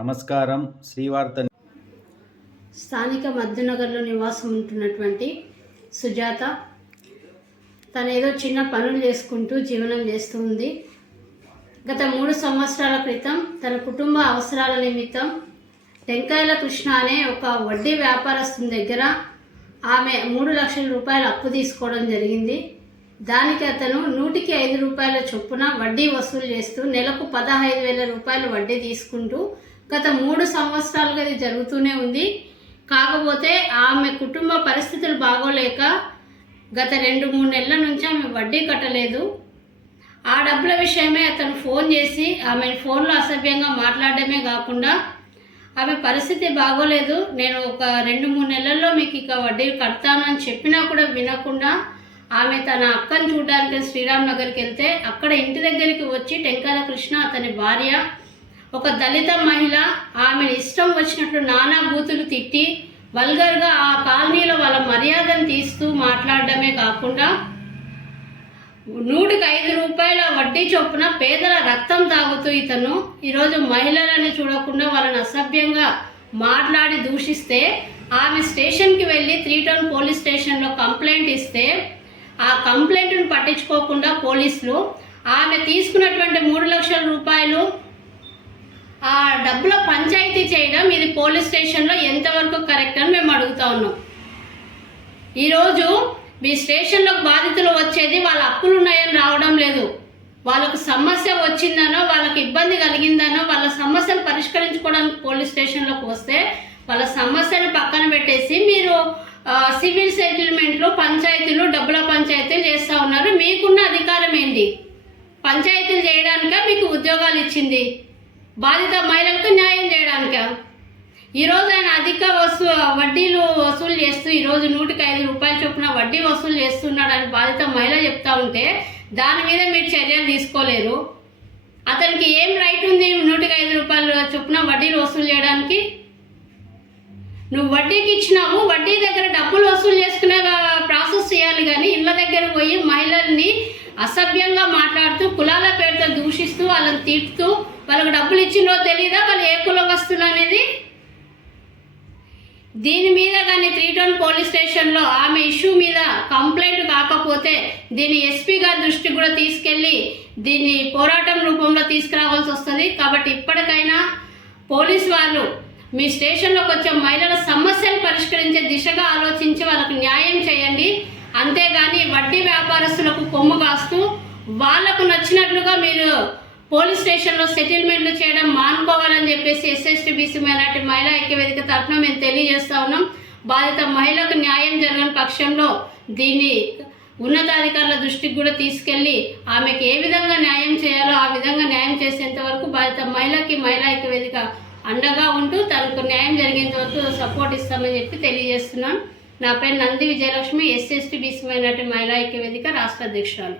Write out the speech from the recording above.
నమస్కారం. శ్రీవార్త స్థానిక మధ్యనగర్లో నివాసం ఉంటున్నటువంటి సుజాత తనేదో చిన్న పనులు చేసుకుంటూ జీవనం చేస్తూ ఉంది. గత 3 సంవత్సరాల క్రితం తన కుటుంబ అవసరాల నిమిత్తం టెంకాయల కృష్ణ అనే ఒక వడ్డీ వ్యాపారస్తుని దగ్గర ఆమె 3 లక్షల రూపాయలు అప్పు తీసుకోవడం జరిగింది. దానికి అతను 105 రూపాయల చొప్పున వడ్డీ వసూలు చేస్తూ నెలకు 15,000 రూపాయలు వడ్డీ తీసుకుంటూ గత 3 సంవత్సరాలుగా ఇది జరుగుతూనే ఉంది. కాకపోతే ఆమె కుటుంబ పరిస్థితులు బాగోలేక గత 2-3 నెలల నుంచి ఆమె వడ్డీ కట్టలేదు. ఆ డబ్బుల విషయమే అతను ఫోన్ చేసి ఆమె ఫోన్లో అసభ్యంగా మాట్లాడడమే కాకుండా ఆమె పరిస్థితి బాగోలేదు, నేను ఒక 2-3 నెలల్లో మీకు ఇక వడ్డీ కడతానని చెప్పినా కూడా వినకుండా ఆమె తన అక్కని చూడడానికి శ్రీరామ్ నగర్కి వెళ్తే అక్కడ ఇంటి దగ్గరికి వచ్చి టెంకాయల కృష్ణ అతని భార్య ఒక దళిత మహిళ ఆమెను ఇష్టం వచ్చినట్లు నానా బూతులు తిట్టి వల్గర్గా ఆ కాలనీలో వాళ్ళ మర్యాదను తీస్తూ మాట్లాడడమే కాకుండా 105 రూపాయల వడ్డీ చొప్పున పేదల రక్తం తాగుతూ ఇతను ఈరోజు మహిళలని చూడకుండా వాళ్ళని అసభ్యంగా మాట్లాడి దూషిస్తే ఆమె స్టేషన్కి వెళ్ళి 3 టౌన్ పోలీస్ స్టేషన్లో కంప్లైంట్ ఇస్తే ఆ కంప్లైంట్ను పట్టించుకోకుండా పోలీసులు ఆమె తీసుకున్నటువంటి 3 లక్షల రూపాయలు ఆ డబ్బుల పంచాయతీ చేయడం ఇది పోలీస్ స్టేషన్లో ఎంతవరకు కరెక్ట్ అని మేము అడుగుతా ఉన్నాం. ఈరోజు మీ స్టేషన్లోకి బాధితులు వచ్చేది వాళ్ళ అప్పులు ఉన్నాయని రావడం లేదు, వాళ్ళకు సమస్య వచ్చిందనో వాళ్ళకి ఇబ్బంది కలిగిందనో వాళ్ళ సమస్యను పరిష్కరించుకోవడానికి పోలీస్ స్టేషన్లోకి వస్తే వాళ్ళ సమస్యను పక్కన పెట్టేసి మీరు సివిల్ సెటిల్మెంట్లు పంచాయతీలు డబ్బుల పంచాయతీలు చేస్తూ ఉన్నారు. మీకున్న అధికారం ఏంటి? పంచాయతీలు చేయడానిక మీకు ఉద్యోగాలు ఇచ్చింది? బాధిత మహిళలకు న్యాయం చేయడానిక? ఈరోజు ఆయన అధిక వడ్డీలు వసూలు చేస్తూ ఈరోజు 105 రూపాయల చొప్పున వడ్డీ వసూలు చేస్తున్నాడని బాధిత మహిళ చెప్తా ఉంటే దాని మీద మీరు చర్యలు తీసుకోలేరు. అతనికి ఏం రైట్ ఉంది 105 రూపాయల చొప్పున వడ్డీలు వసూలు చేయడానికి? నువ్వు వడ్డీకి ఇచ్చినావు, వడ్డీ దగ్గర డబ్బులు వసూలు చేసుకునే ప్రాసెస్ చేయాలి. కానీ ఇళ్ళ దగ్గర పోయి మహిళల్ని అసభ్యంగా మాట్లాడుతూ కులాల పేరుతో దూషిస్తూ వాళ్ళని తిట్టుతూ వాళ్ళకి డబ్బులు ఇచ్చిందో తెలియదా వాళ్ళు ఏ కులవస్తులు అనేది? దీని మీద కానీ 3 టౌన్ పోలీస్ స్టేషన్లో ఆమె ఇష్యూ మీద కంప్లైంట్ కాకపోతే దీన్ని ఎస్పీ గారి దృష్టికి కూడా తీసుకెళ్ళి దీన్ని పోరాటం రూపంలో తీసుకురావాల్సి వస్తుంది. కాబట్టి ఇప్పటికైనా పోలీసు వాళ్ళు మీ స్టేషన్లోకి వచ్చే మహిళల సమస్యలు పరిష్కరించే దిశగా ఆలోచించి వాళ్ళకు న్యాయం చేయండి. అంతేగాని వడ్డీ వ్యాపారస్తులకు కొమ్ము కాస్తూ వాళ్లకు నచ్చినట్లుగా మీరు పోలీస్ స్టేషన్లో సెటిల్మెంట్లు చేయడం మానుకోవాలని చెప్పేసి ఎస్ఎస్టీ బీసీ మైనార్టీ మహిళా ఐక్యవేదిక తరఫున మేము తెలియజేస్తా ఉన్నాం. బాధిత మహిళకు న్యాయం జరగని పక్షంలో దీన్ని ఉన్నతాధికారుల దృష్టికి కూడా తీసుకెళ్లి ఆమెకు ఏ విధంగా న్యాయం చేయాలో ఆ విధంగా న్యాయం చేసేంత వరకు బాధిత మహిళకి మహిళా ఐక్యవేదిక అండగా ఉంటూ తనకు న్యాయం జరిగేంత వరకు సపోర్ట్ ఇస్తామని చెప్పి తెలియజేస్తున్నాం. నా పేరు Nandi Vijayalakshmi, SST BC minority మహిళా ఐక్యవేదిక రాష్ట్ర అధ్యక్షురాలు.